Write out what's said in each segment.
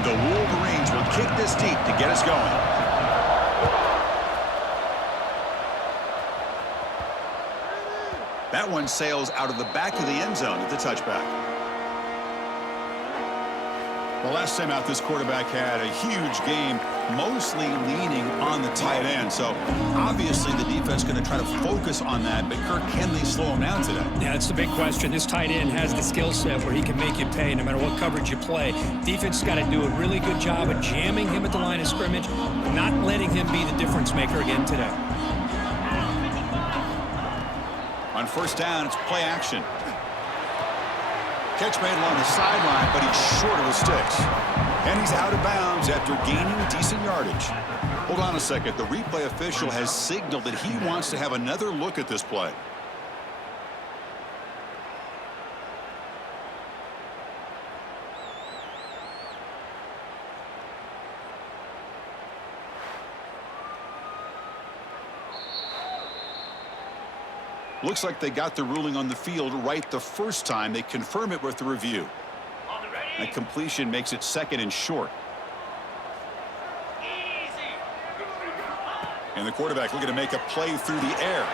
And the Wolverines will kick this deep to get us going. That one sails out of the back of the end zone at the touchback. Well, last time out, this quarterback had a huge game, mostly leaning on the tight end. So, obviously, the defense is going to try to focus on that. But, Kirk, can they slow him down today? Yeah, that's the big question. This tight end has the skill set where he can make you pay no matter what coverage you play. Defense has got to do a really good job of jamming him at the line of scrimmage, not letting him be the difference maker again today. On first down, it's play action. Catch made along the sideline, but he's short of the sticks. And he's out of bounds after gaining decent yardage. Hold on a second. The replay official has signaled that he wants to have another look at this play. Looks like they got the ruling on the field right the first time. They confirm it with the review. That completion makes it second and short. And the quarterback looking to make a play through the air.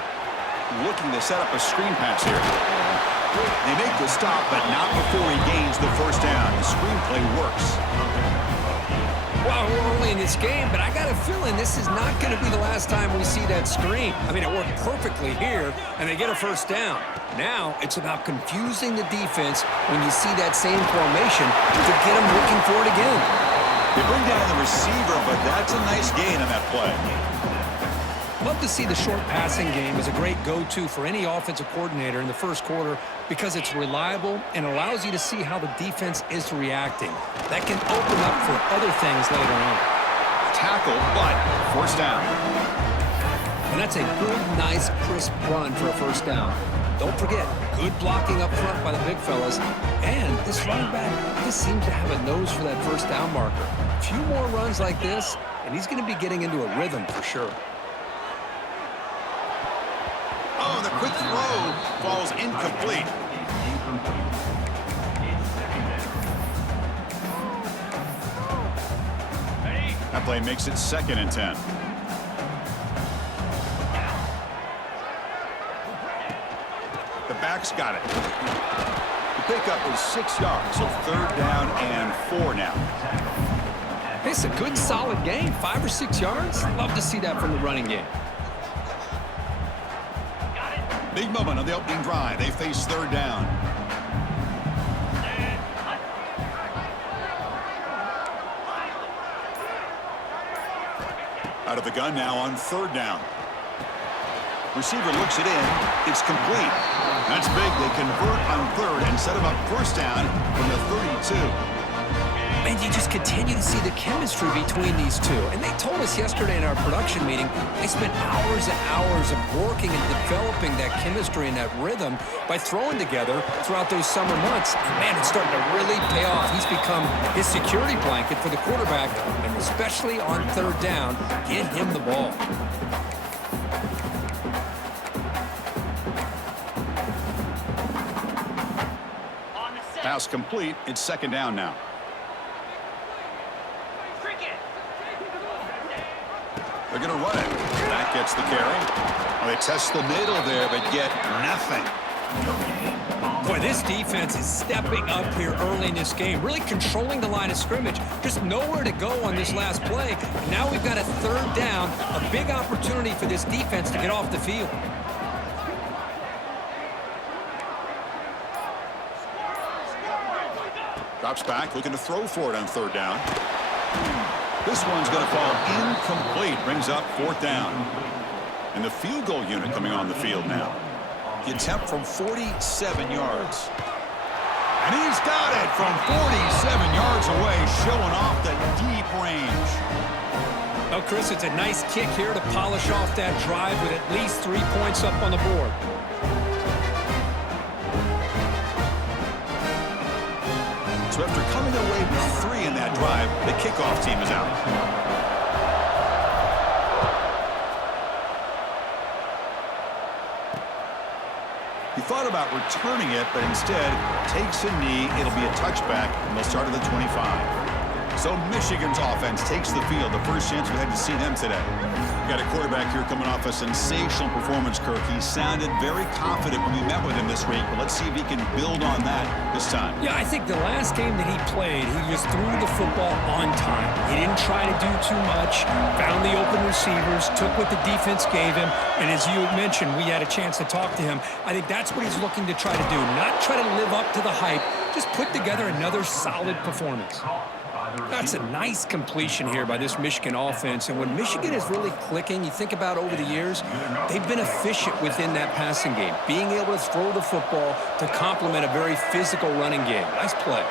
Looking to set up a screen pass here. They make the stop, but not before he gains the first down. The screen play works. Well, we're early in this game, but I got a feeling this is not going to be the last time we see that screen. I mean, it worked perfectly here, and they get a first down. Now, it's about confusing the defense when you see that same formation to get them looking for it again. They bring down the receiver, but that's a nice gain on that play. Love to see the short passing game as a great go-to for any offensive coordinator in the first quarter because it's reliable and allows you to see how the defense is reacting. That can open up for other things later on. Tackle, but first down. And that's a good, nice, crisp run for a first down. Don't forget, good blocking up front by the big fellas. And this running back just seems to have a nose for that first down marker. A few more runs like this, and he's going to be getting into a rhythm for sure. Oh, the quick throw falls incomplete. That play makes it second and 10. The back's got it. The pickup is 6 yards, so third down and 4 now. It's a good, solid game. 5 or 6 yards. Love to see that from the running game. Big moment on the opening drive. They face third down. Out of the gun now on third down. Receiver looks it in. It's complete. That's big. They convert on third and set him up first down from the 32. And you just continue to see the chemistry between these two. And they told us yesterday in our production meeting, they spent hours and hours of working and developing that chemistry and that rhythm by throwing together throughout those summer months. And man, it's starting to really pay off. He's become his security blanket for the quarterback, and especially on third down, get him the ball. Pass complete. It's second down now. They're going to run it. That gets the carry. Well, they test the middle there, but get nothing. Boy, this defense is stepping up here early in this game, really controlling the line of scrimmage. Just nowhere to go on this last play. And now we've got a third down, a big opportunity for this defense to get off the field. Drops back, looking to throw for it on third down. This one's going to fall incomplete. Brings up fourth down. And the field goal unit coming on the field now. The attempt from 47 yards. And he's got it from 47 yards away, showing off the deep range. Well, Chris, it's a nice kick here to polish off that drive with at least 3 points up on the board. So after coming away with 3 in that drive, the kickoff team is out. He thought about returning it, but instead takes a knee. It'll be a touchback, and they'll start at the 25. So Michigan's offense takes the field. The first chance we had to see them today. Got a quarterback here coming off a sensational performance, Kirk. He sounded very confident when we met with him this week, but let's see if he can build on that this time. Yeah, I think the last game that he played, he just threw the football on time. He didn't try to do too much, found the open receivers, took what the defense gave him, and as you mentioned, we had a chance to talk to him. I think that's what he's looking to try to do, not try to live up to the hype, just put together another solid performance. That's a nice completion here by this Michigan offense. And when Michigan is really clicking, you think about over the years, they've been efficient within that passing game, being able to throw the football to complement a very physical running game. Nice play.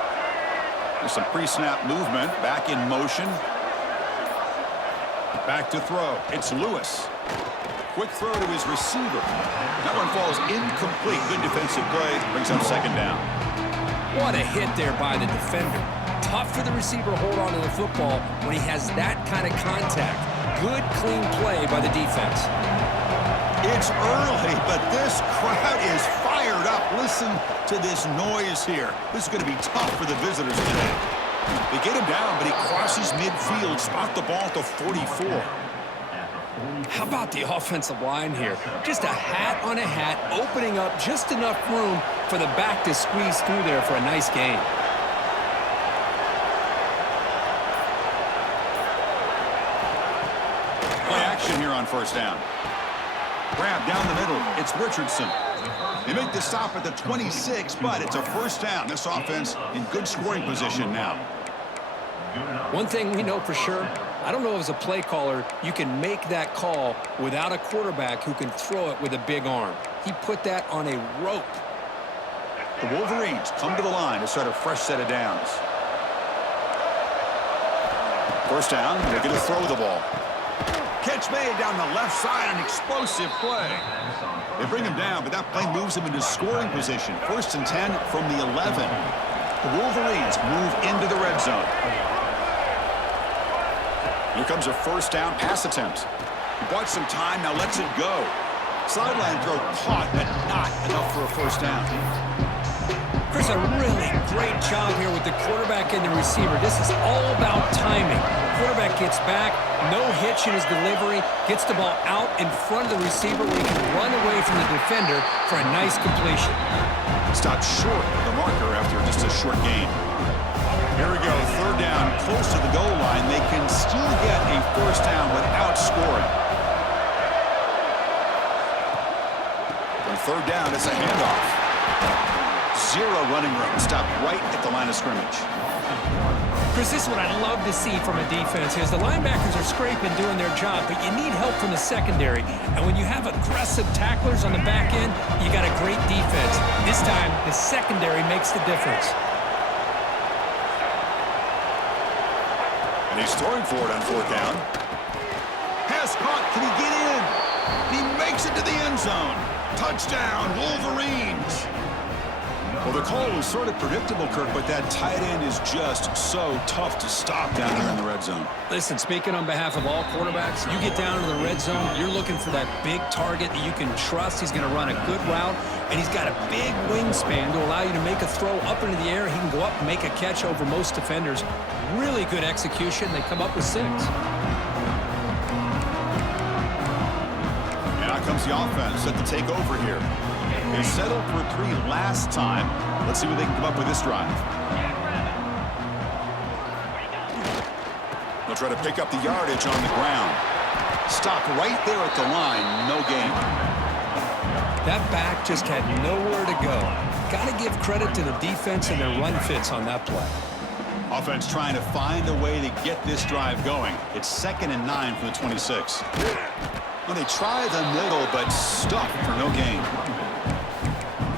There's some pre-snap movement, back in motion. Back to throw. It's Lewis. Quick throw to his receiver. That one falls incomplete. Good defensive play. Brings up second down. What a hit there by the defender. Tough for the receiver to hold on to the football when he has that kind of contact. Good, clean play by the defense. It's early, but this crowd is fired up. Listen to this noise here. This is going to be tough for the visitors today. They get him down, but he crosses midfield, spot the ball to 44. How about the offensive line here? Just a hat on a hat, opening up just enough room for the back to squeeze through there for a nice gain. Here on first down. Grab down the middle. It's Richardson. They make the stop at the 26, but it's a first down. This offense in good scoring position now. One thing we know for sure, I don't know as a play caller, you can make that call without a quarterback who can throw it with a big arm. He put that on a rope. The Wolverines come to the line to start a fresh set of downs. First down, they're going to throw the ball. Catch made down the left side, an explosive play. They bring him down, but that play moves him into scoring position. First and 10 from the 11. The Wolverines move into the red zone. Here comes a first down pass attempt. He bought some time, now lets it go. Sideline throw caught, but not enough for a first down. Chris, a really great job here with the quarterback and the receiver. This is all about timing. Quarterback gets back, no hitch in his delivery, gets the ball out in front of the receiver where he can run away from the defender for a nice completion. Stopped short of the marker after just a short gain. Here we go, third down, close to the goal line. They can still get a first down without scoring. On third down, it's a handoff. Zero running room, stopped right at the line of scrimmage. Chris, this is what I love to see from a defense is the linebackers are scraping, doing their job, but you need help from the secondary. And when you have aggressive tacklers on the back end, you got a great defense. This time, the secondary makes the difference. And he's throwing for it on fourth down. Pass caught. Can he get in? He makes it to the end zone. Touchdown, Wolverines. Well, the call was sort of predictable, Kirk, but that tight end is just so tough to stop down there in the red zone. Listen, speaking on behalf of all quarterbacks, you get down to the red zone, you're looking for that big target that you can trust. He's going to run a good route, and he's got a big wingspan to allow you to make a throw up into the air. He can go up and make a catch over most defenders. Really good execution. They come up with 6. And out comes the offense set to take over here. They settled for 3 last time. Let's see what they can come up with this drive. They'll try to pick up the yardage on the ground. Stop right there at the line. No gain. That back just had nowhere to go. Got to give credit to the defense and their run fits on that play. Offense trying to find a way to get this drive going. It's 2nd and 9 from the 26. Well, they try the middle, but stuck for no gain.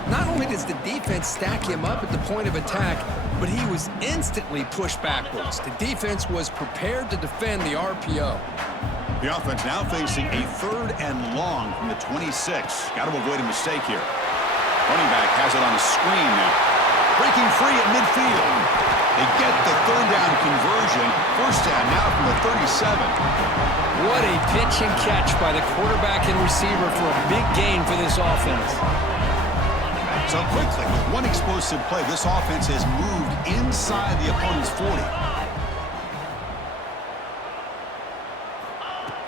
Not only does the defense stack him up at the point of attack, but he was instantly pushed backwards. The defense was prepared to defend the RPO. The offense now facing a 3rd and long from the 26. Got to avoid a mistake here. Running back has it on a screen now. Breaking free at midfield. They get the 3rd down conversion. First down now from the 37. What a pitch and catch by the quarterback and receiver for a big gain for this offense. So quickly, with one explosive play, this offense has moved inside the opponent's 40.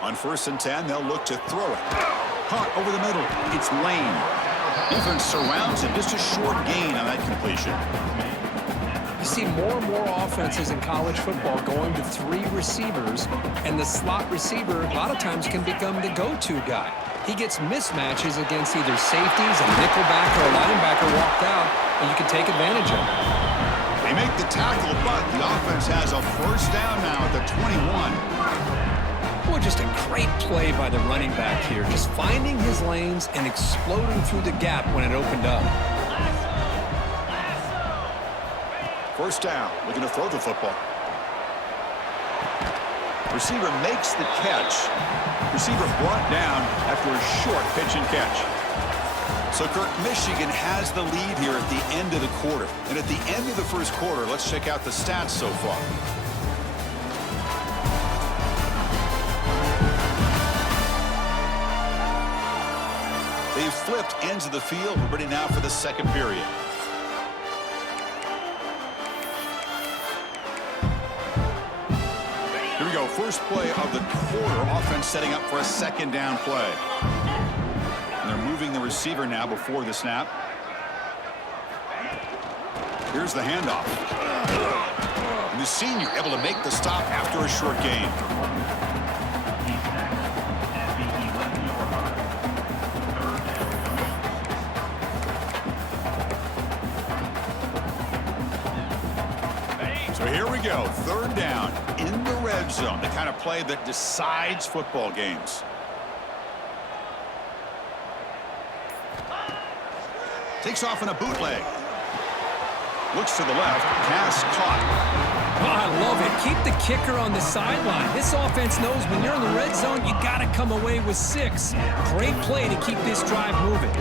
On 1st and 10, they'll look to throw it. Caught over the middle. It's Lane. Defense surrounds him. Just a short gain on that completion. You see more and more offenses in college football going to 3 receivers, and the slot receiver a lot of times can become the go-to guy. He gets mismatches against either safeties, a nickelback, or a linebacker walked out, and you can take advantage of it. They make the tackle, but the offense has a 1st down now at the 21. Boy, just a great play by the running back here, just finding his lanes and exploding through the gap when it opened up. 1st down, looking to throw the football. Receiver makes the catch. Receiver brought down after a short pitch and catch. So, Kirk, Michigan has the lead here at the end of the quarter. And at the end of the 1st quarter, let's check out the stats so far. They've flipped ends of the field. We're ready now for the 2nd period. Here we go. 1st play of the quarter. Offense setting up for a 2nd down play. And they're moving the receiver now before the snap. Here's the handoff. And the senior able to make the stop after a short gain. So here we go. 3rd down in the red zone. The kind of play that decides football games. Takes off in a bootleg. Looks to the left. Pass caught. Oh, I love it. Keep the kicker on the sideline. This offense knows when you're in the red zone, you got to come away with 6. Great play to keep this drive moving.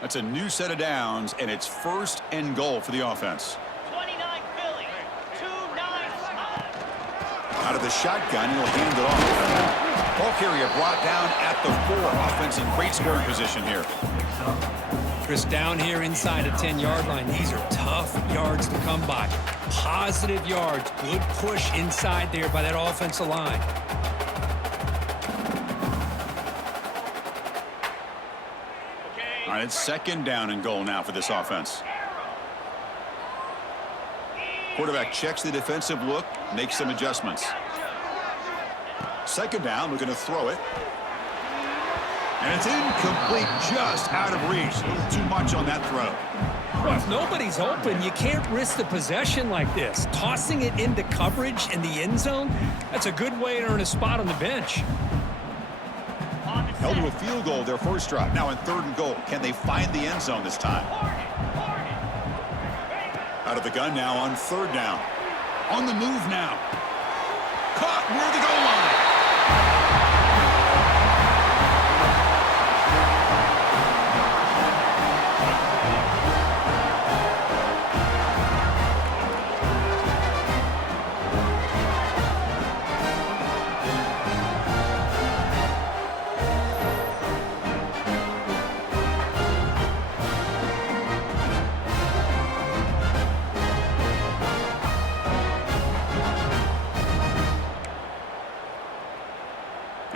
That's a new set of downs, and it's 1st and goal for the offense. 29 Philly, 2-9. Out of the shotgun, he'll hand it off. Ball carrier brought down at the 4. Offense in great scoring position here. Chris, down here inside the 10-yard line, these are tough yards to come by. Positive yards, good push inside there by that offensive line. All right, it's 2nd down and goal now for this offense. Quarterback checks the defensive look, makes some adjustments. 2nd down, looking to throw it. And it's incomplete, just out of reach. A little too much on that throw. Well, if nobody's open, you can't risk the possession like this. Tossing it into coverage in the end zone, that's a good way to earn a spot on the bench. Held to a field goal their 1st drive. Now in 3rd and goal. Can they find the end zone this time? Out of the gun now on 3rd down. On the move now. Caught near the goal line.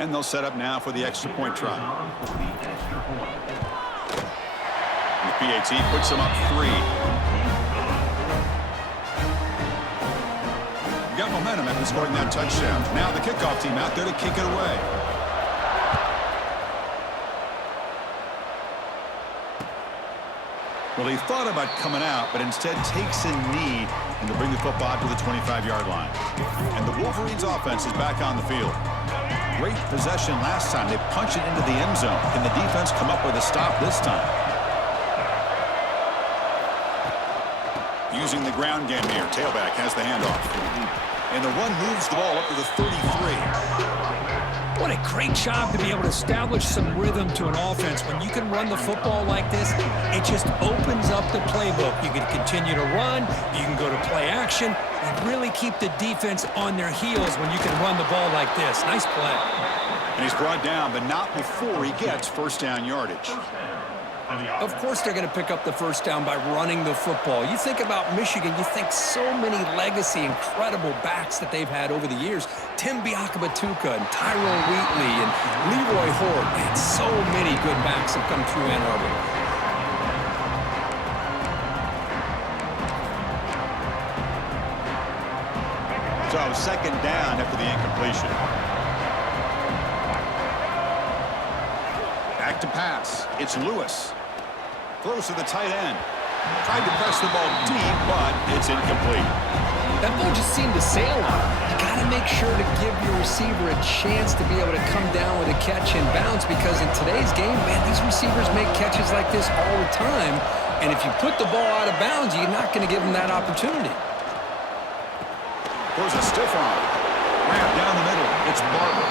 And they'll set up now for the extra point try. And the PAT puts them up 3. Got momentum after scoring that touchdown. Now the kickoff team out there to kick it away. Well, he thought about coming out, but instead takes a knee and to bring the football to the 25-yard line. And the Wolverines offense is back on the field. Great possession last time. They punch it into the end zone. Can the defense come up with a stop this time? Using the ground game here. Tailback has the handoff. And the run moves the ball up to the 33. What a great job to be able to establish some rhythm to an offense. When you can run the football like this, it just opens up the playbook. You can continue to run. You can go to play action. And really keep the defense on their heels when you can run the ball like this. Nice play. And he's brought down, but not before he gets 1st down yardage. Of course they're going to pick up the first down by running the football. You think about Michigan, you think so many legacy, incredible backs that they've had over the years. Tim Biakabatuka and Tyrone Wheatley and Leroy Horde. Man, so many good backs have come through Ann Arbor. So second down after the incompletion. Back to pass. It's Lewis. Throws to the tight end. Tried to press the ball deep, but it's incomplete. That ball just seemed to sail on him. You got to make sure to give your receiver a chance to be able to come down with a catch and bounce, because in today's game, man, these receivers make catches like this all the time. And if you put the ball out of bounds, you're not going to give them that opportunity. Throws a stiff arm. Wrap down the middle. It's Barber.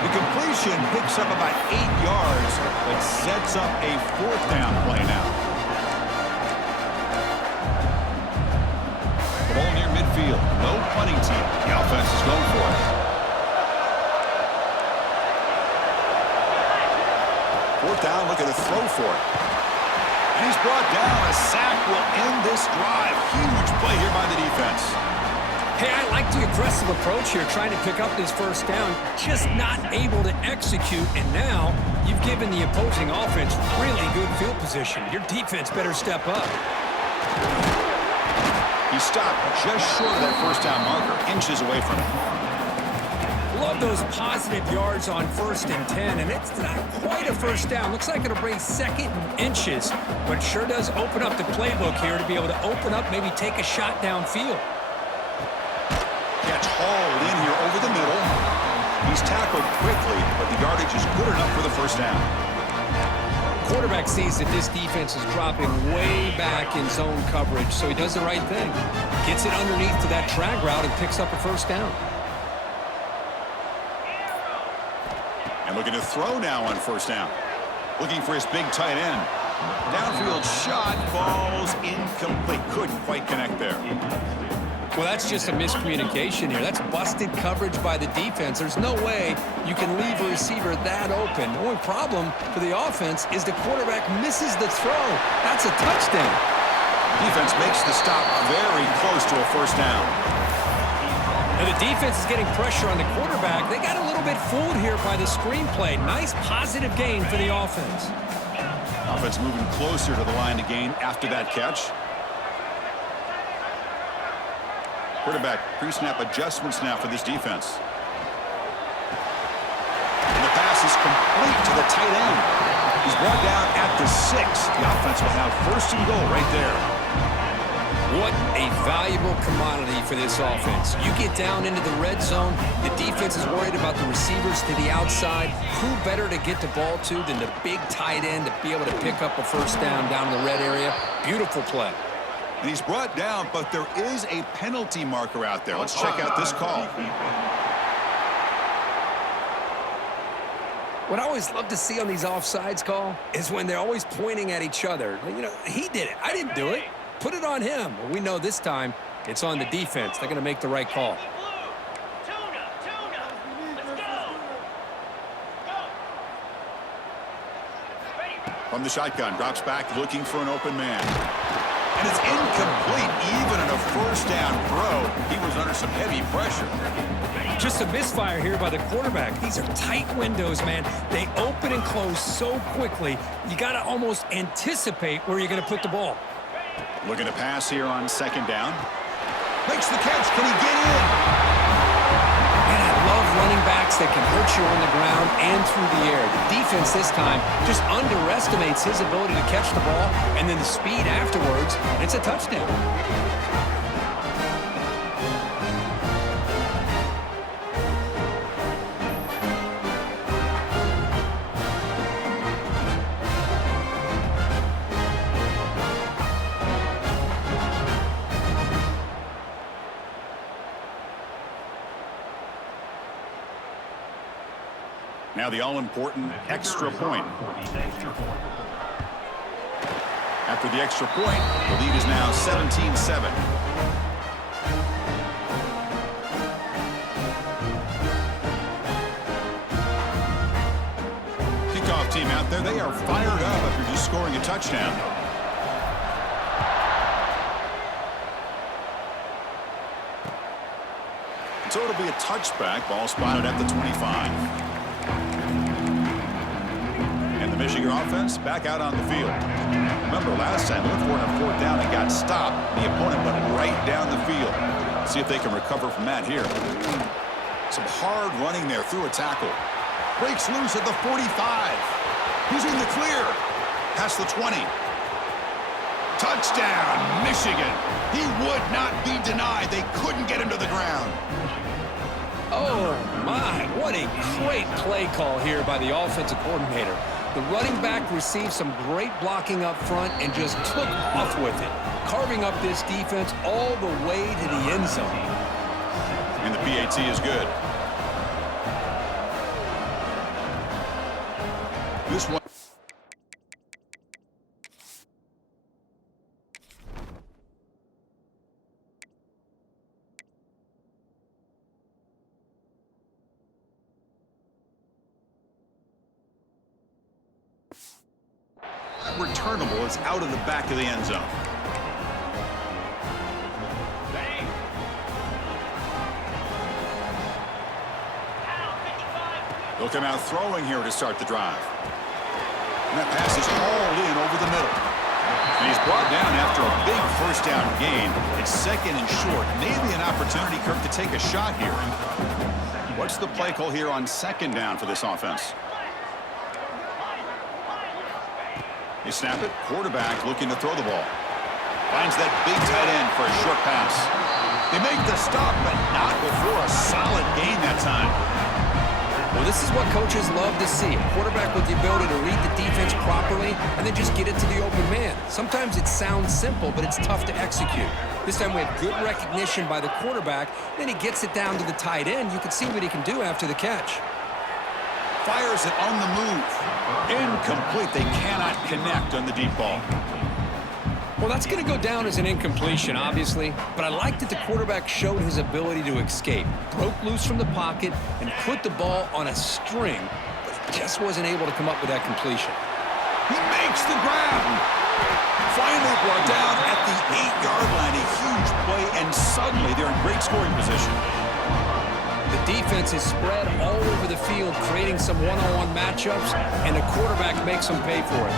The completion picks up about 8 yards, but sets up a fourth down play now. The ball near midfield. No punting team. The offense is going for it. Fourth down, look at the throw for it. And he's brought down. A sack will end this drive. Huge play here by the defense. Hey, I like the aggressive approach here, trying to pick up this first down, just not able to execute, and now you've given the opposing offense really good field position. Your defense better step up. He stopped just short of that first down marker, inches away from it. Love those positive yards on 1st and 10, and it's not quite a first down. Looks like it'll bring 2nd and inches, but sure does open up the playbook here to be able to open up, maybe take a shot downfield. Catch hauled in here over the middle. He's tackled quickly, but the yardage is good enough for the first down. Quarterback sees that this defense is dropping way back in zone coverage, so he does the right thing. Gets it underneath to that drag route and picks up a first down. And looking to throw now on first down. Looking for his big tight end. Downfield shot, falls incomplete. Couldn't quite connect there. Well, that's just a miscommunication here. That's busted coverage by the defense. There's no way you can leave a receiver that open. The only problem for the offense is the quarterback misses the throw. That's a touchdown. Defense makes the stop very close to a first down. And the defense is getting pressure on the quarterback. They got a little bit fooled here by the screenplay. Nice positive gain for the offense. Offense moving closer to the line to gain after that catch. Quarterback pre-snap adjustments now for this defense. And the pass is complete to the tight end. He's brought down at the 6. The offense will have 1st and goal right there. What a valuable commodity for this offense. You get down into the red zone, the defense is worried about the receivers to the outside. Who better to get the ball to than the big tight end to be able to pick up a first down in the red area? Beautiful play. And he's brought down, but there is a penalty marker out there. Let's check out this call. What I always love to see on these offsides call is when they're always pointing at each other. You know, he did it. I didn't do it. Put it on him. Well, we know this time it's on the defense. They're going to make the right call. From the shotgun, drops back, looking for an open man. And it's incomplete, even in a first down throw. He was under some heavy pressure. Just a misfire here by the quarterback. These are tight windows, man. They open and close so quickly, you got to almost anticipate where you're going to put the ball. Looking to pass here on 2nd down. Makes the catch. Can he get in? Man, I love running backs that can hurt you on the ground and through the air. The defense this time just underestimates his ability to catch the ball, and then the speed afterwards, and it's a touchdown. Now the all-important extra point. After the extra point, the lead is now 17-7. Kickoff kickoff team out there, they are fired up after just scoring a touchdown. So it'll be a touchback. Ball spotted at the 25. And the Michigan offense back out on the field. Remember, last time they went for it on fourth down and got stopped. The opponent went right down the field. See if they can recover from that here. Some hard running there through a tackle. Breaks loose at the 45. He's in the clear. Past the 20. Touchdown, Michigan. He would not be denied. They couldn't get him to the ground. Oh, my. What a great play call here by the offensive coordinator. The running back received some great blocking up front and just took off with it, carving up this defense all the way to the end zone. And the PAT is good. This one. Returnable is out of the back of the end zone. They'll come out throwing here to start the drive. And that pass is hauled in over the middle. And he's brought down after a big first down gain. It's second and short. Maybe an opportunity, Kirk, to take a shot here. What's the play call here on second down for this offense? They snap it. Quarterback looking to throw the ball. Finds that big tight end for a short pass. They make the stop, but not before a solid gain that time. Well, this is what coaches love to see. A quarterback with the ability to read the defense properly and then just get it to the open man. Sometimes it sounds simple, but it's tough to execute. This time we have good recognition by the quarterback. Then he gets it down to the tight end. You can see what he can do after the catch. Fires it on the move. Incomplete. They cannot connect on the deep ball. Well, that's going to go down as an incompletion, obviously, but I like that the quarterback showed his ability to escape, broke loose from the pocket, and put the ball on a string, but he just wasn't able to come up with that completion. He makes the grab. Finally brought down at the 8-yard line. A huge play, and suddenly they're in great scoring position. The defense is spread all over the field, creating some one-on-one matchups, and the quarterback makes them pay for it.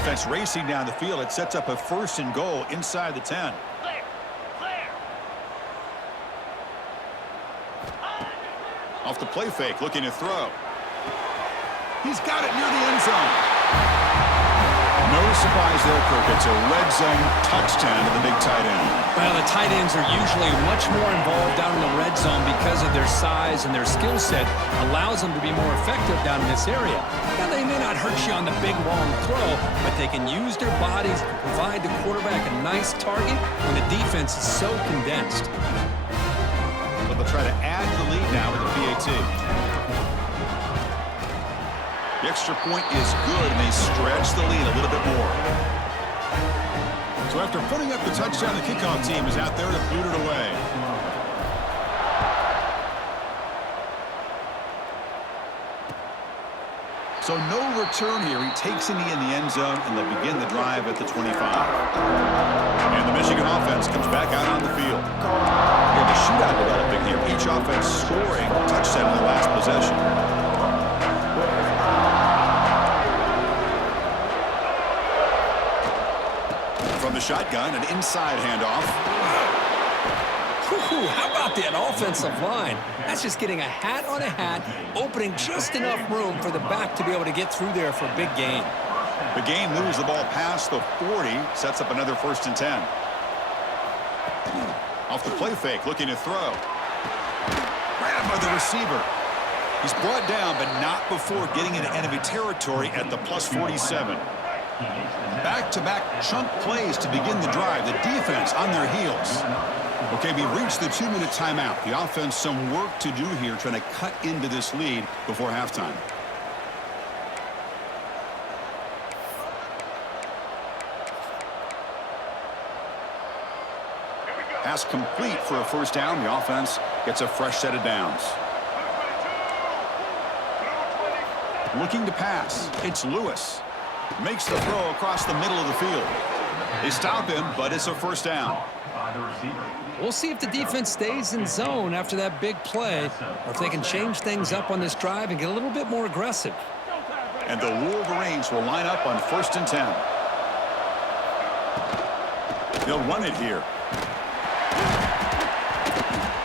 Offense racing down the field. It sets up a first and goal inside the 10. Clear. Clear. Off the play fake, looking to throw. He's got it near the end zone. No surprise there, Kirk. It's a red zone touchdown to the big tight end. Well, the tight ends are usually much more involved down in the red zone because of their size, and their skill set allows them to be more effective down in this area. Now, they may not hurt you on the big, long throw, but they can use their bodies to provide the quarterback a nice target when the defense is so condensed. But they'll try to add to the lead now with the PAT. The extra point is good, and they stretch the lead a little bit more. So after putting up the touchdown, the kickoff team is out there to boot it away. So no return here. He takes it in the end zone, and they'll begin the drive at the 25. And the Michigan offense comes back out on the field. We have a shootout developing here. Each offense scoring a touchdown in the last possession. From the shotgun, an inside handoff. How about that offensive line? That's just getting a hat on a hat, opening just enough room for the back to be able to get through there for a big gain. The game moves the ball past the 40, sets up another first and 10. Off the play fake, looking to throw. Grabbed by the receiver. He's brought down, but not before getting into enemy territory at the plus 47. Back-to-back chunk plays to begin the drive. The defense on their heels. Okay, we reached the 2-minute timeout. The offense some work to do here, trying to cut into this lead before halftime. Pass complete for a first down. The offense gets a fresh set of downs. Looking to pass. It's Lewis. Makes the throw across the middle of the field. They stop him, but it's a first down. We'll see if the defense stays in zone after that big play, or if they can change things up on this drive and get a little bit more aggressive. And the Wolverines will line up on 1st and 10. They'll run it here.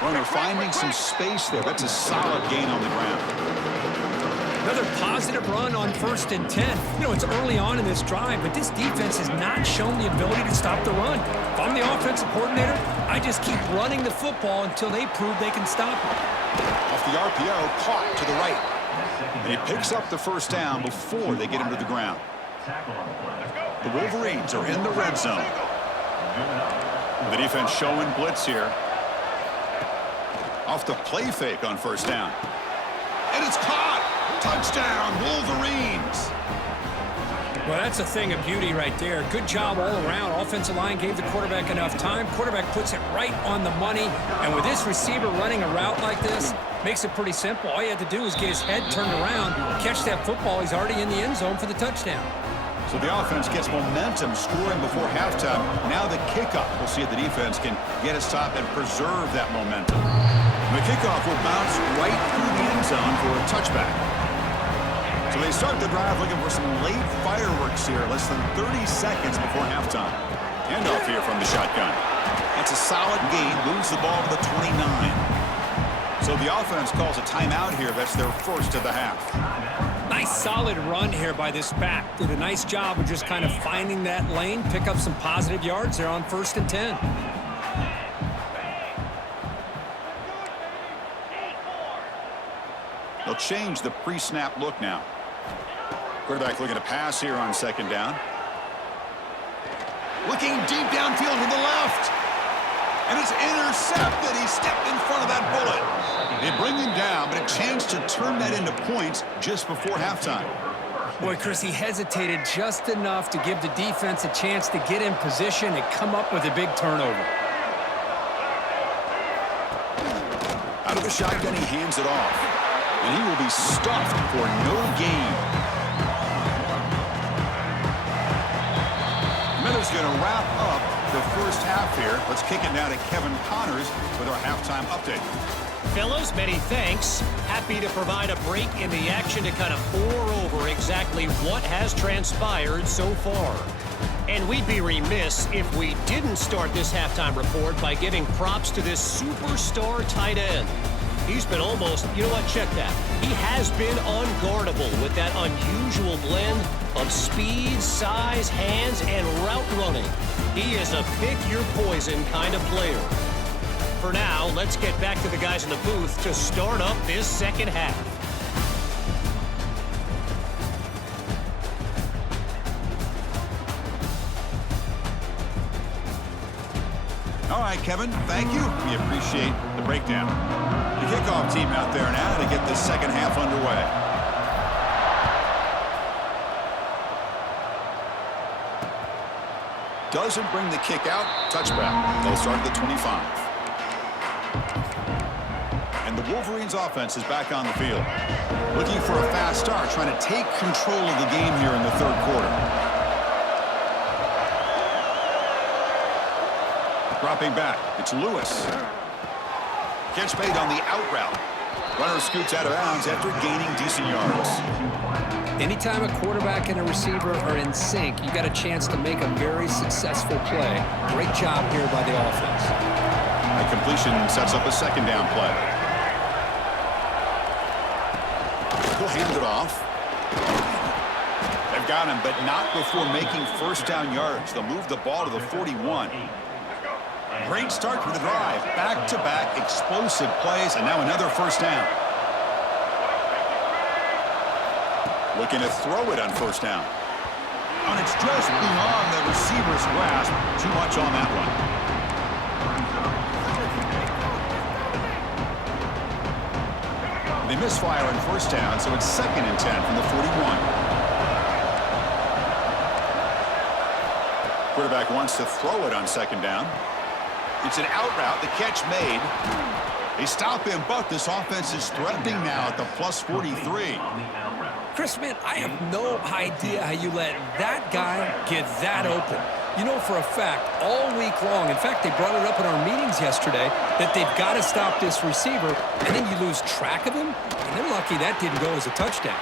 Runner finding some space there. That's a solid gain on the ground. Another positive run on 1st and 10. You know, it's early on in this drive, but this defense has not shown the ability to stop the run. If I'm the offensive coordinator, I just keep running the football until they prove they can stop it. Off the RPO, caught to the right. And he picks up the first down before they get him to the ground. The Wolverines are in the red zone. The defense showing blitz here. Off the play fake on 1st down. And it's caught! Touchdown, Wolverines! Well, that's a thing of beauty right there. Good job all around. Offensive line gave the quarterback enough time. Quarterback puts it right on the money. And with this receiver running a route like this, makes it pretty simple. All you have to do is get his head turned around, catch that football. He's already in the end zone for the touchdown. So the offense gets momentum, scoring before halftime. Now the kickoff. We'll see if the defense can get a stop and preserve that momentum. The kickoff will bounce right through the end zone for a touchback. So they start the drive looking for some late fireworks here, less than 30 seconds before halftime. Handoff here from the shotgun. That's a solid gain, moves the ball to the 29. So the offense calls a timeout here. That's their first of the half. Nice solid run here by this back. Did a nice job of just kind of finding that lane, pick up some positive yards there on 1st and 10. They'll change the pre-snap look now. Quarterback looking to pass here on 2nd down. Looking deep downfield to the left. And it's intercepted. He stepped in front of that bullet. They bring him down, but a chance to turn that into points just before halftime. Boy, Chris, he hesitated just enough to give the defense a chance to get in position and come up with a big turnover. Out of the shotgun, he hands it off. And he will be stuffed for no gain. Miller's going to wrap up the first half here. Let's kick it now to Kevin Connors with our halftime update. Fellas, many thanks. Happy to provide a break in the action to kind of pour over exactly what has transpired so far. And we'd be remiss if we didn't start this halftime report by giving props to this superstar tight end. He's been almost, you know what, check that. He has been unguardable with that unusual blend of speed, size, hands, and route running. He is a pick-your-poison kind of player. For now, let's get back to the guys in the booth to start up this second half. All right, Kevin, thank you. We appreciate the breakdown. The kickoff team out there now to get the second half underway. Doesn't bring the kick out. Touchback. They'll start at the 25. And the Wolverines offense is back on the field. Looking for a fast start, trying to take control of the game here in the third quarter. Dropping back, it's Lewis. Catch made on the out route. Runner scoots out of bounds after gaining decent yards. Anytime a quarterback and a receiver are in sync, you got a chance to make a very successful play. Great job here by the offense. A completion sets up a second down play. He'll hand it off. They've got him, but not before making first down yards. They'll move the ball to the 41. Great start to the drive. Back-to-back explosive plays, and now another first down. Looking to throw it on first down. And it's just beyond the receiver's grasp. Too much on that one. They misfire on first down, so it's 2nd and 10 from the 41. Quarterback wants to throw it on second down. It's an out route. The catch made. They stop him, but this offense is threatening now at the plus 43. Chris, man, I have no idea how you let that guy get that open. You know for a fact, all week long, in fact, they brought it up in our meetings yesterday, that they've got to stop this receiver, and then you lose track of him, and they're lucky that didn't go as a touchdown.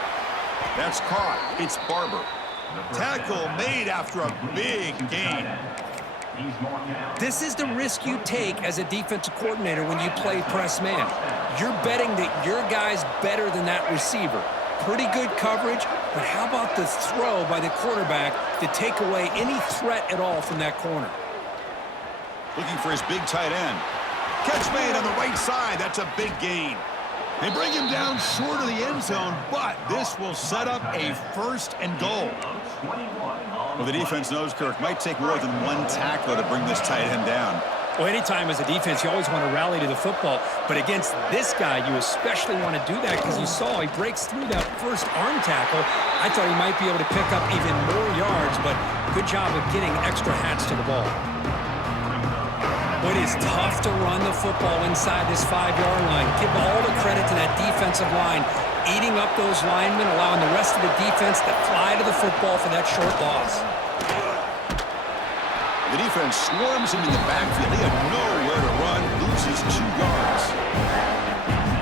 That's caught. It's Barber. Tackle made after a big gain. This is the risk you take as a defensive coordinator when you play press man. You're betting that your guy's better than that receiver. Pretty good coverage, but how about the throw by the quarterback to take away any threat at all from that corner? Looking for his big tight end. Catch made on the right side. That's a big gain. They bring him down short of the end zone, but this will set up a 1st and goal. Well, the defense knows, Kirk, might take more than one tackler to bring this tight end down. Well, anytime as a defense, you always want to rally to the football. But against this guy, you especially want to do that because you saw he breaks through that first arm tackle. I thought he might be able to pick up even more yards, but good job of getting extra hats to the ball. It is tough to run the football inside this 5-yard line. Give all the credit to that defensive line, eating up those linemen, allowing the rest of the defense to fly to the football for that short loss. The defense swarms him in the backfield. He had nowhere to run, loses 2 yards.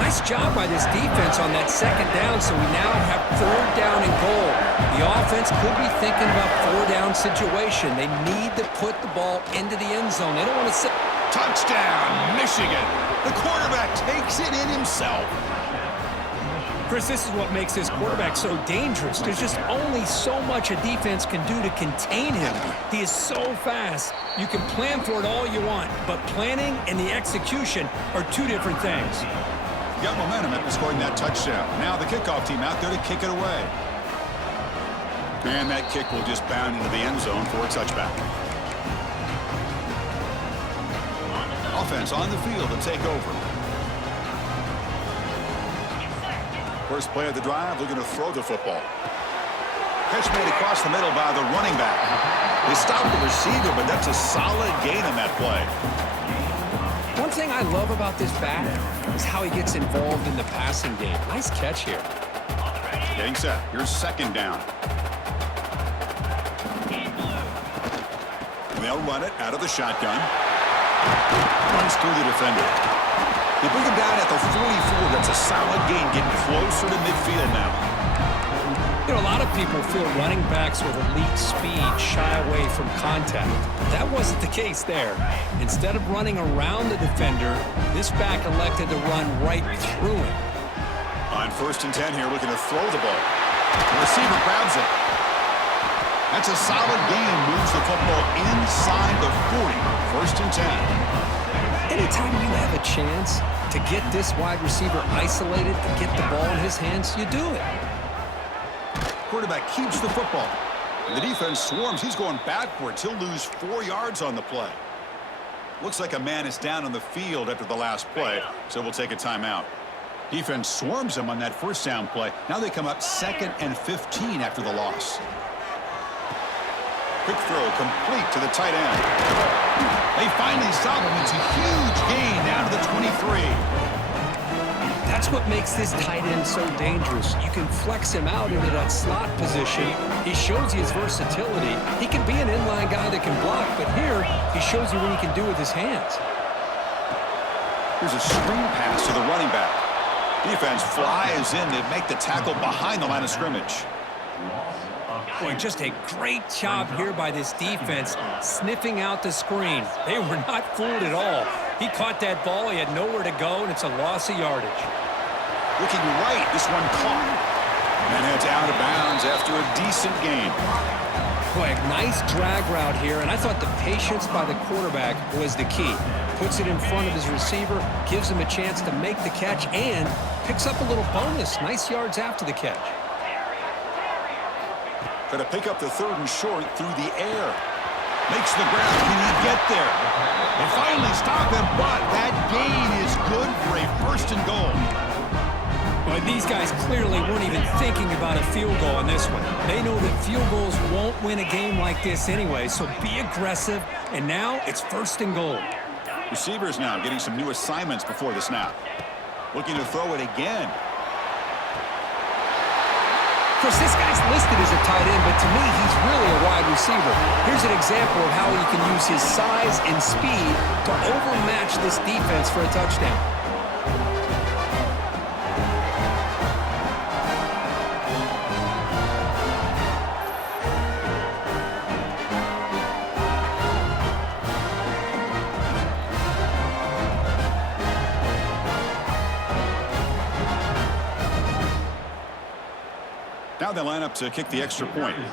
Nice job by this defense on that 2nd down, so we now have 3rd down and goal. The offense could be thinking about 4-down situation. They need to put the ball into the end zone. They don't want to sit. Touchdown, Michigan. The quarterback takes it in himself. Chris, this is what makes this quarterback so dangerous. There's just only so much a defense can do to contain him. He is so fast. You can plan for it all you want, but planning and the execution are 2 different things. Got momentum after scoring that touchdown. Now the kickoff team out there to kick it away. And that kick will just bound into the end zone for a touchback. Offense on the field to take over. First play of the drive, looking to throw the football. Catch made across the middle by the running back. They stopped the receiver, but that's a solid gain on that play. One thing I love about this back is how he gets involved in the passing game. Nice catch here. Getting set. Here's 2nd down. They'll run it out of the shotgun. Runs through the defender. They bring him down at the 44. That's a solid gain, getting closer to midfield now. You know, a lot of people feel running backs with elite speed shy away from contact. That wasn't the case there. Instead of running around the defender, this back elected to run right through him. On 1st and 10 here, looking to throw the ball. The receiver grabs it. That's a solid gain, moves the football inside the 40. 1st and 10. Anytime you have a chance to get this wide receiver isolated and get the ball in his hands, you do it. Quarterback keeps the football. And the defense swarms. He's going backwards. He'll lose 4 yards on the play. Looks like a man is down on the field after the last play, so we'll take a timeout. Defense swarms him on that 1st down play. Now they come up 2nd and 15 after the loss. Quick throw complete to the tight end. They finally stop him. It's a huge gain down to the 23. That's what makes this tight end so dangerous. You can flex him out into that slot position. He shows you his versatility. He can be an inline guy that can block, but here he shows you what he can do with his hands. Here's a screen pass to the running back. Defense flies in to make the tackle behind the line of scrimmage. Boy, just a great job here by this defense, sniffing out the screen. They were not fooled at all. He caught that ball, he had nowhere to go, and it's a loss of yardage. Looking right, this one caught. And it's out of bounds after a decent gain. Boy, nice drag route here, and I thought the patience by the quarterback was the key. Puts it in front of his receiver, gives him a chance to make the catch, and picks up a little bonus. Nice yards after the catch. Going to pick up the 3rd and short through the air. Makes the ground. Can he get there? They finally stop him, but that gain is good for a 1st and goal. Well, these guys clearly weren't even thinking about a field goal on this one. They know that field goals won't win a game like this anyway, so be aggressive, and now it's 1st and goal. Receivers now getting some new assignments before the snap. Looking to throw it again. Chris, this guy's listed as a tight end, but to me, he's really a wide receiver. Here's an example of how he can use his size and speed to overmatch this defense for a touchdown. Now they line up to kick the extra point. The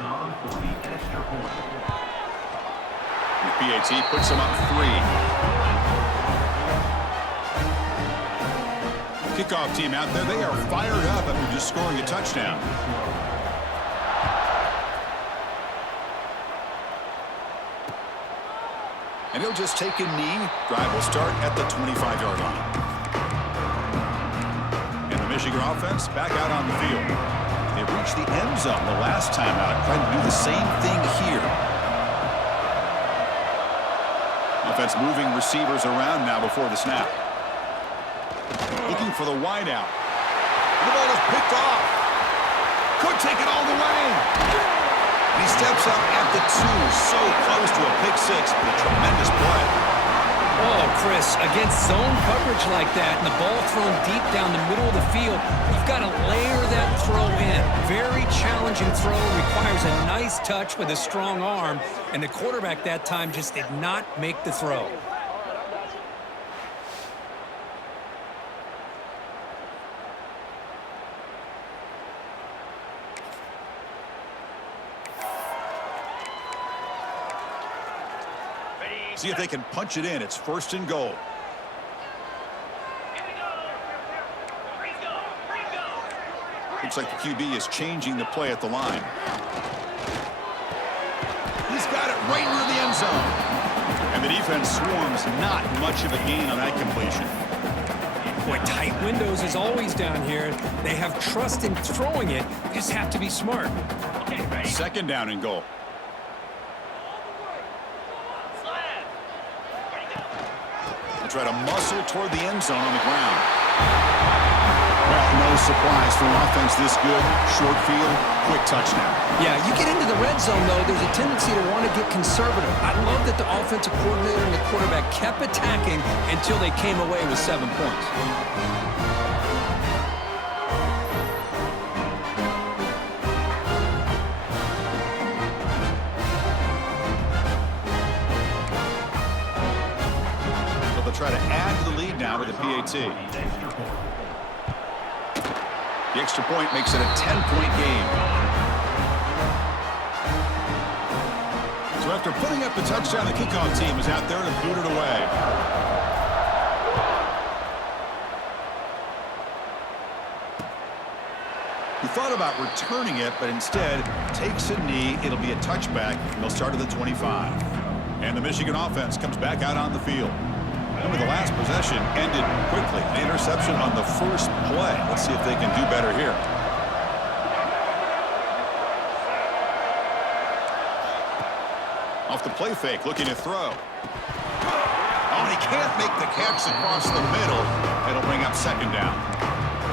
PAT puts them up 3. Kickoff team out there. They are fired up after just scoring a touchdown. And he'll just take a knee. Drive will start at the 25-yard line. And the Michigan offense back out on the field. They reached the end zone the last time out. Trying to do the same thing here. Offense moving receivers around now before the snap. Looking for the wide out. The ball is picked off. Could take it all the way. And he steps up at the 2. So close to a pick 6, but a tremendous play. Oh, Chris, against zone coverage like that and the ball thrown deep down the middle of the field, you've got to layer that throw in. Very challenging throw, requires a nice touch with a strong arm, and the quarterback that time just did not make the throw. See if they can punch it in. It's 1st and goal. Looks like the QB is changing the play at the line. He's got it right near the end zone. And the defense swarms. Not much of a gain on that completion. Boy, tight windows is always down here. They have trust in throwing it. They just have to be smart. 2nd down and goal. Try to muscle toward the end zone on the ground. Well, no surprise for an offense this good. Short field, quick touchdown. Yeah, you get into the red zone, though, there's a tendency to want to get conservative. I love that the offensive coordinator and the quarterback kept attacking until they came away with 7 points. Try to add to the lead now with the PAT. The extra point makes it a 10-point game. So after putting up the touchdown, the kickoff team is out there to boot it away. He thought about returning it, but instead takes a knee. It'll be a touchback. They'll start at the 25. And the Michigan offense comes back out on the field. Remember, the last possession ended quickly. An interception on the first play. Let's see if they can do better here. Off the play fake, looking to throw. Oh, and he can't make the catch across the middle. It'll bring up 2nd down.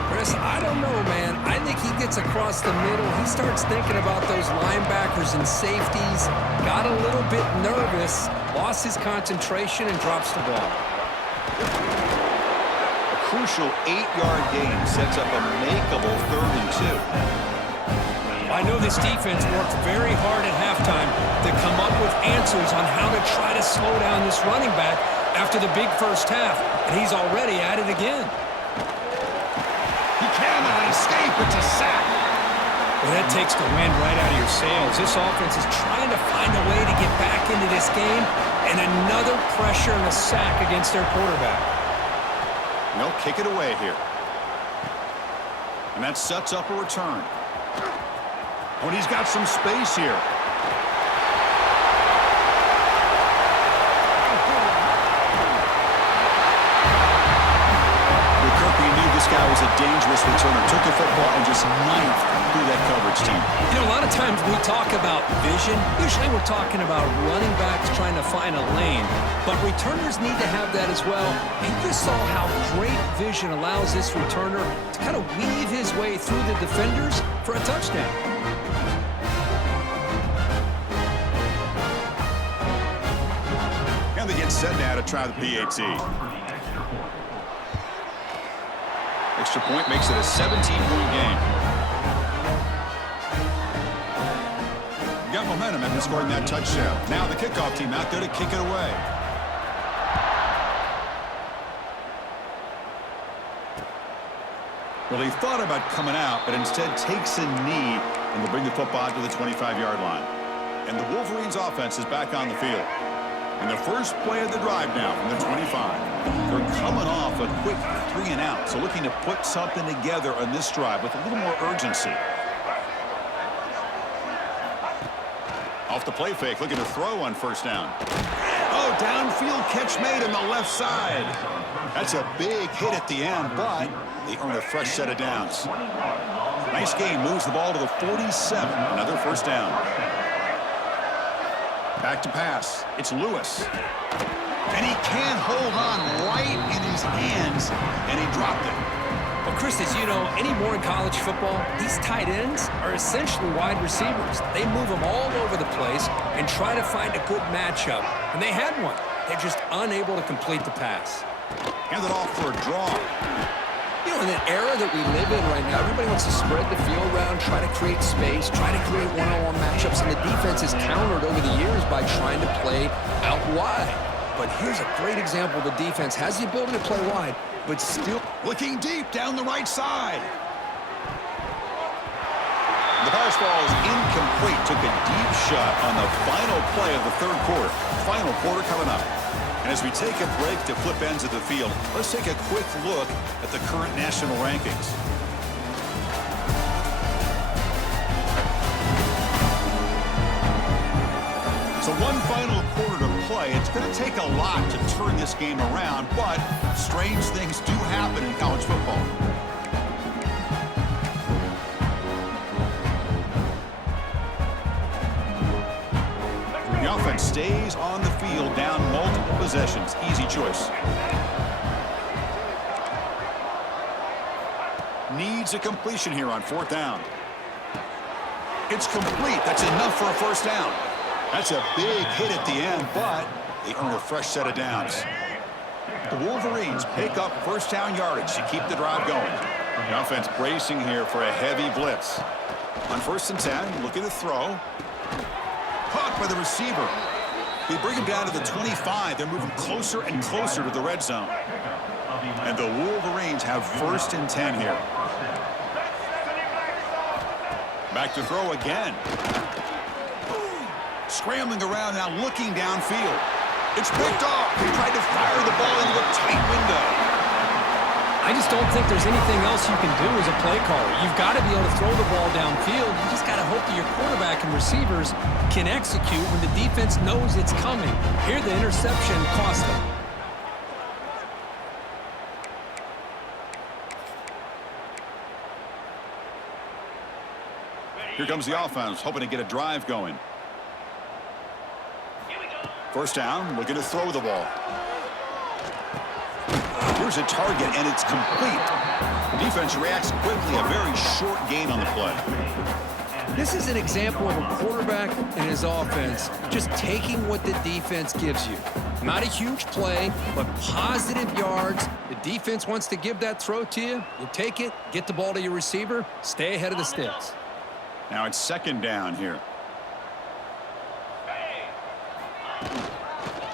Chris, I don't know, man. I think he gets across the middle. He starts thinking about those linebackers and safeties. Got a little bit nervous, lost his concentration, and drops the ball. A crucial 8-yard gain sets up a makeable 3rd and 2. I know this defense worked very hard at halftime to come up with answers on how to try to slow down this running back after the big first half, and he's already at it again. He cannot escape. It's a sack. Well, that takes the wind right out of your sails. This offense is trying to find a way to get back into this game, and another pressure and a sack against their quarterback. And they'll kick it away here. And that sets up a return. Oh, and he's got some space here. This guy was a dangerous returner. Took the football and just knifed through that coverage team. You know, a lot of times we talk about vision. Usually we're talking about running backs trying to find a lane. But returners need to have that as well. And you saw how great vision allows this returner to kind of weave his way through the defenders for a touchdown. And they get set now to try the PAT. Extra point makes it a 17-point game. Got momentum after scoring that touchdown. Now the kickoff team out there to kick it away. Well, he thought about coming out, but instead takes a knee and will bring the football to the 25-yard line. And the Wolverines' offense is back on the field. And the first play of the drive now from the 25. They're coming off a quick 3-and-out, so looking to put something together on this drive with a little more urgency. Off the play fake, looking to throw on first down. Oh, downfield catch made on the left side. That's a big hit at the end, but they earn a fresh set of downs. Nice game, moves the ball to the 47. Another first down. Back to pass. It's Lewis. And he can't hold on right in his hands, and he dropped it. Well, Chris, as you know, anymore in college football, these tight ends are essentially wide receivers. They move them all over the place and try to find a good matchup. And they had one. They're just unable to complete the pass. Hand it off for a draw. You know, in an era that we live in right now, everybody wants to spread the field around, try to create space, try to create one-on-one matchups, and the defense has countered over the years by trying to play out wide. But here's a great example. The defense has the ability to play wide, but still looking deep down the right side. The pass ball is incomplete. Took a deep shot on the final play of the third quarter. Final quarter coming up. And as we take a break to flip ends of the field, let's take a quick look at the current national rankings. So one final quarter to play. It's going to take a lot to turn this game around, but strange things do happen in college football. The offense stays on the field, down multiple possessions. Easy choice. Needs a completion here on fourth down. It's complete. That's enough for a first down. That's a big hit at the end, but they earn a fresh set of downs. The Wolverines pick up first down yardage to keep the drive going. The offense bracing here for a heavy blitz. On first and 10, looking to throw. Caught by the receiver. They bring him down to the 25. They're moving closer and closer to the red zone. And the Wolverines have first and 10 here. Back to throw again. Scrambling around now, looking downfield. It's picked off. He tried to fire the ball into a tight window. I just don't think there's anything else you can do as a play caller. You've got to be able to throw the ball downfield. You just got to hope that your quarterback and receivers can execute when the defense knows it's coming. Here, the interception cost them. Here comes the offense, hoping to get a drive going. First down, looking to throw the ball. Here's a target, and it's complete. The defense reacts quickly, a very short gain on the play. This is an example of a quarterback and his offense just taking what the defense gives you. Not a huge play, but positive yards. The defense wants to give that throw to you. You take it, get the ball to your receiver, stay ahead of the sticks. Now it's second down here.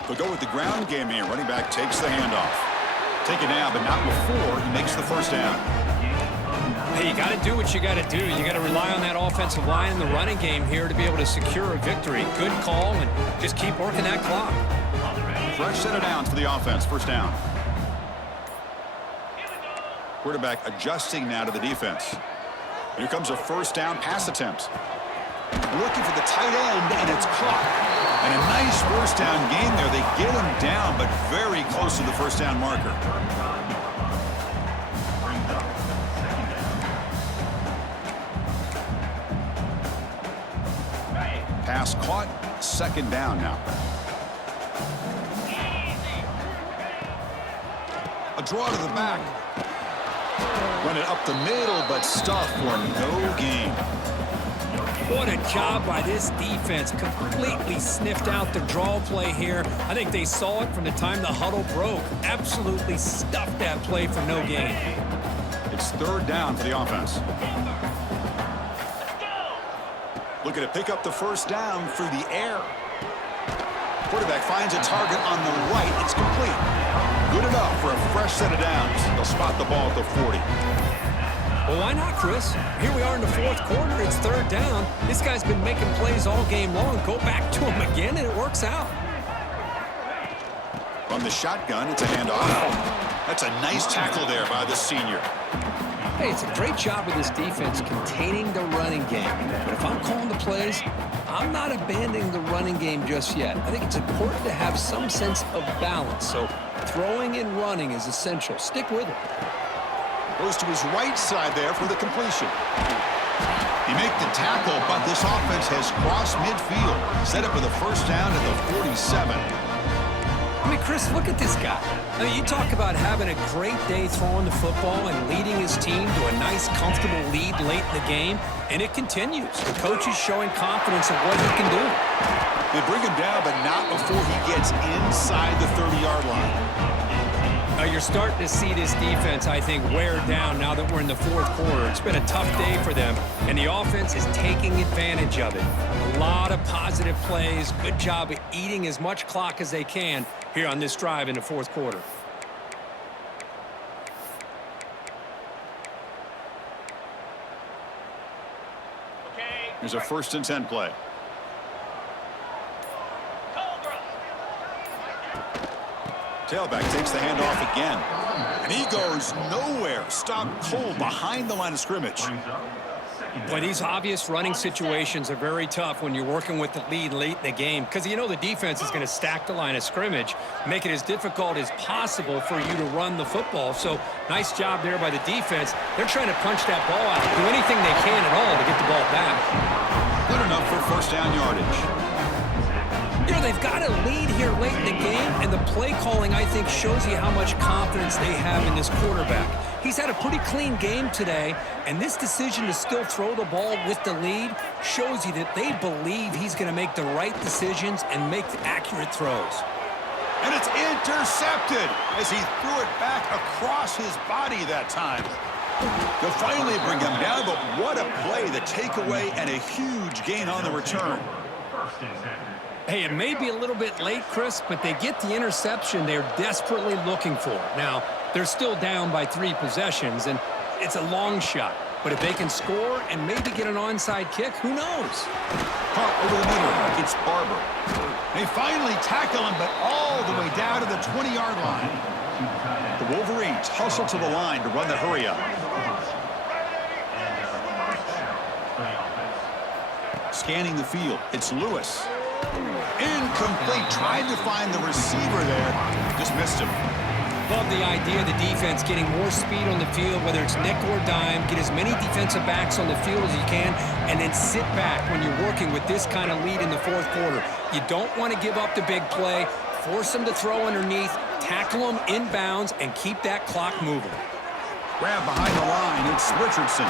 They'll go with the ground game here. Running back takes the handoff. Take it now, but not before he makes the first down. Hey, you got to do what you got to do. You got to rely on that offensive line in the running game here to be able to secure a victory. Good call, and just keep working that clock. Fresh set of downs for the offense. First down. Quarterback adjusting now to the defense. Here comes a first down pass attempt. Looking for the tight end, and it's caught. And a nice first down game there. They get him down, but very close to the first down marker. pass caught. Second down now. A draw to the back. Run it up the middle, but stuffed for no gain. What a job by this defense. Completely sniffed out the draw play here. I think they saw it from the time the huddle broke. Absolutely stuffed that play for no gain. It's third down for the offense. Looking to pick up the first down through the air. Quarterback finds a target on the right. It's complete. Good enough for a fresh set of downs. They'll spot the ball at the 40. Well, why not, Chris? Here we are in the fourth quarter. It's third down. This guy's been making plays all game long. Go back to him again, and it works out. From the shotgun, it's a handoff. That's a nice tackle there by the senior. Hey, it's a great job of this defense containing the running game. But if I'm calling the plays, I'm not abandoning the running game just yet. I think it's important to have some sense of balance. So throwing and running is essential. Stick with it. Goes to his right side there for the completion. He made the tackle, but this offense has crossed midfield. Set up with a first down at the 47. I mean, Chris, look at this guy. I mean, you talk about having a great day throwing the football and leading his team to a nice, comfortable lead late in the game, and it continues. The coach is showing confidence of what he can do. They bring him down, but not before he gets inside the 30-yard line. Now you're starting to see this defense, I think, wear down now that we're in the fourth quarter. It's been a tough day for them, and the offense is taking advantage of it. A lot of positive plays. Good job of eating as much clock as they can here on this drive in the fourth quarter. Here's a 1st and 10 play. Tailback takes the handoff again. And he goes nowhere. Stopped cold behind the line of scrimmage. Boy, these obvious running situations are very tough when you're working with the lead late in the game because you know the defense is going to stack the line of scrimmage, make it as difficult as possible for you to run the football. So nice job there by the defense. They're trying to punch that ball out, do anything they can at all to get the ball back. Good enough for first down yardage. You know, they've got a lead here late in the game, and the play calling, I think, shows you how much confidence they have in this quarterback. He's had a pretty clean game today, and this decision to still throw the ball with the lead shows you that they believe he's going to make the right decisions and make accurate throws. And it's intercepted as he threw it back across his body that time. They'll finally bring him down, but what a play, the takeaway, and a huge gain on the return. Hey, it may be a little bit late, Chris, but they get the interception they're desperately looking for. Now, they're still down by 3 possessions, and it's a long shot. But if they can score and maybe get an onside kick, who knows? Caught over the middle. It's Barber. They finally tackle him, but all the way down to the 20-yard line. The Wolverines hustle to the line to run the hurry-up. Scanning the field, it's Lewis. Incomplete. Tried to find the receiver there. Just missed him. Love the idea of the defense getting more speed on the field, whether it's nickel or dime. Get as many defensive backs on the field as you can, and then sit back when you're working with this kind of lead in the fourth quarter. You don't want to give up the big play. Force them to throw underneath. Tackle them inbounds and keep that clock moving. Grab behind the line. It's Richardson.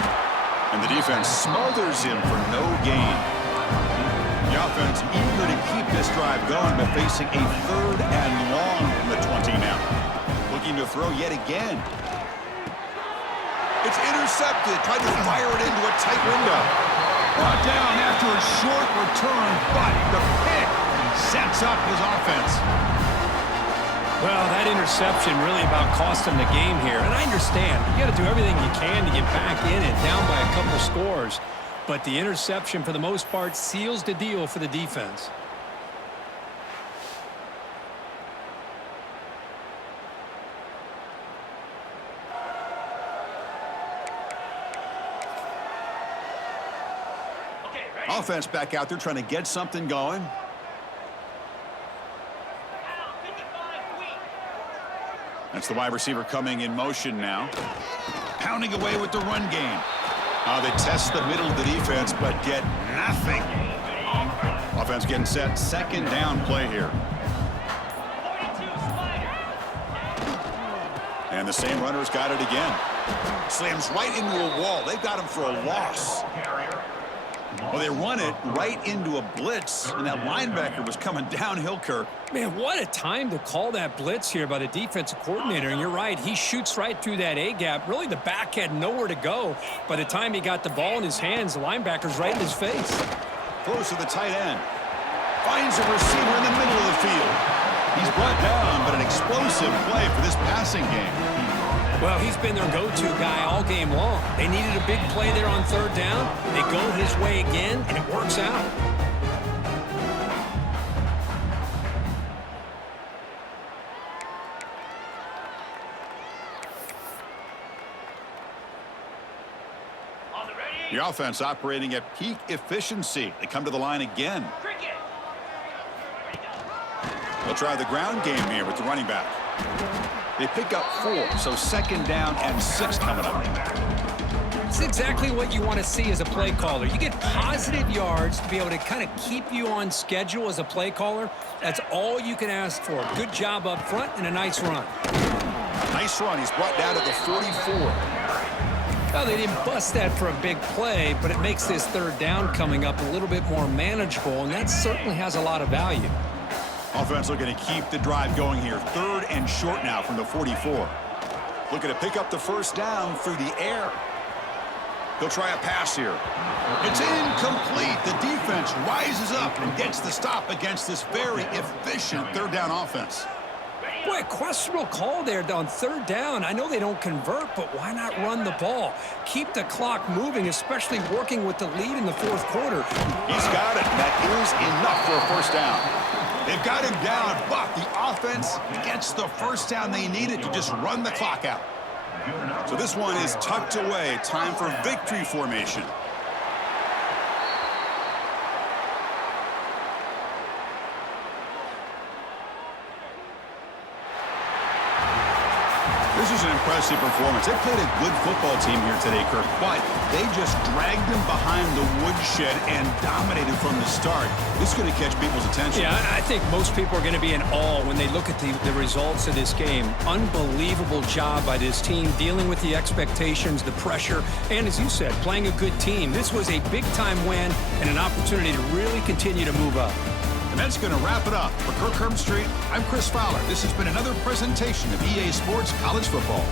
And the defense smothers him for no gain. The offense eager to keep this drive going, but facing a 3rd and long from the 20 now. Looking to throw yet again. It's intercepted. Tried to fire it into a tight window. Brought down after a short return, but the pick sets up his offense. Well, that interception really about cost them the game here. And I understand. You got to do everything you can to get back in and down by a couple scores. But the interception, for the most part, seals the deal for the defense. Offense back out there trying to get something going. That's the wide receiver coming in motion now. Pounding away with the run game. They test the middle of the defense, but get nothing. Offense getting set. Second down play here. 42 Spider. And the same runner's got it again. Slams right into a wall. They've got him for a loss. Well, they run it right into a blitz, and that linebacker was coming downhill, Kirk. Man, what a time to call that blitz here by the defensive coordinator. And you're right, he shoots right through that A-gap. Really, the back had nowhere to go. By the time he got the ball in his hands, the linebacker's right in his face. Throws to the tight end. Finds a receiver in the middle of the field. He's brought down, but an explosive play for this passing game. Well, he's been their go-to guy all game long. They needed a big play there on third down. They go his way again, and it works out. On the ready. The offense operating at peak efficiency. They come to the line again. Cricket. They'll try the ground game here with the running back. They pick up 4, so second down and 6 coming up. It's exactly what you want to see as a play caller. You get positive yards to be able to kind of keep you on schedule as a play caller. That's all you can ask for. Good job up front and a nice run. Nice run. He's brought down to the 44. Well, they didn't bust that for a big play, but it makes this third down coming up a little bit more manageable, and that certainly has a lot of value. Offense looking to keep the drive going here. Third and short now from the 44. Looking to pick up the first down through the air. He'll try a pass here. It's incomplete. The defense rises up and gets the stop against this very efficient third down offense. Boy, a questionable call there on third down. I know they don't convert, but why not run the ball? Keep the clock moving, especially working with the lead in the fourth quarter. He's got it. That is enough for a first down. They've got him down, but the offense gets the first down they needed to just run the clock out. So this one is tucked away. Time for victory formation. This is an impressive performance. They played a good football team here today, Kirk, but they just dragged them behind the woodshed and dominated from the start. This is going to catch people's attention. Yeah, I think most people are going to be in awe when they look at the results of this game. Unbelievable job by this team, dealing with the expectations, the pressure, and as you said, playing a good team. This was a big-time win and an opportunity to really continue to move up. And that's going to wrap it up. For Kirk Herbstreit, I'm Chris Fowler. This has been another presentation of EA Sports College Football.